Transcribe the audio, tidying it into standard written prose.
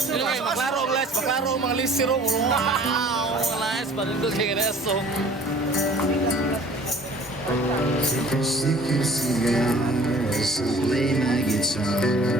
Sino kayo, maklaro ang lights, maklaro ang mga lisiro. Wow, mga lights, panundot siya kineso. Take a stick of cigar, play my guitar.